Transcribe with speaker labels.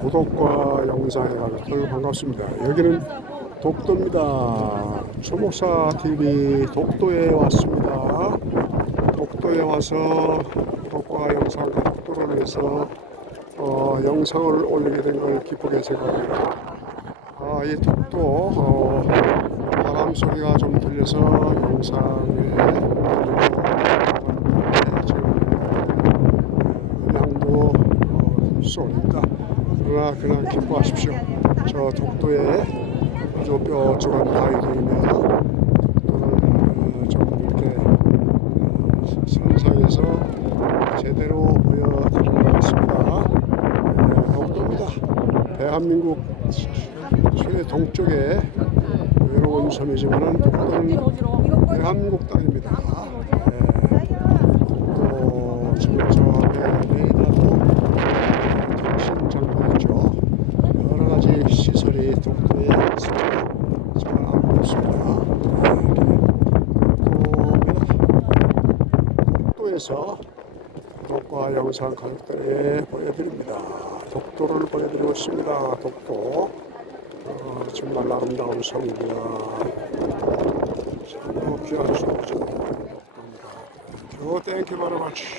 Speaker 1: 구독과 영상에 가족들 반갑습니다. 여기는 독도입니다. 초목사 TV 독도에 왔습니다. 독도에 와서 구독과 영상 가족들을 위해서 어, 영상을 올리게 된 걸 기쁘게 생각합니다. 아, 이 독도 어, 바람 소리가 좀 들려서 영상에 지금 음향도 어, 쏘입니다. 그러나 그냥 기뻐하십시오. 저 독도에 아주 뾰족한 바위들이며 독도를 어, 좀 이렇게 어, 선상에서 제대로 보여드리겠습니다. 네, 독도입니다. 대한민국 최동쪽에 외로운 섬이지만은 독도는 대한민국 땅입니다. 네, 독도 지금 저 앞에 레이더도 통신 장비였죠. 여러 가지 시설 이 독도에 있습니다. 정말 아름답습니다. 독도입니다. 독도에서 독과 영상 가족들에 보여드립니다. 독도를 보여드리고 있습니다. 독도. 어, 정말 아름다운 섬입니다. 참 귀한. 어, 땡큐 바로 같이.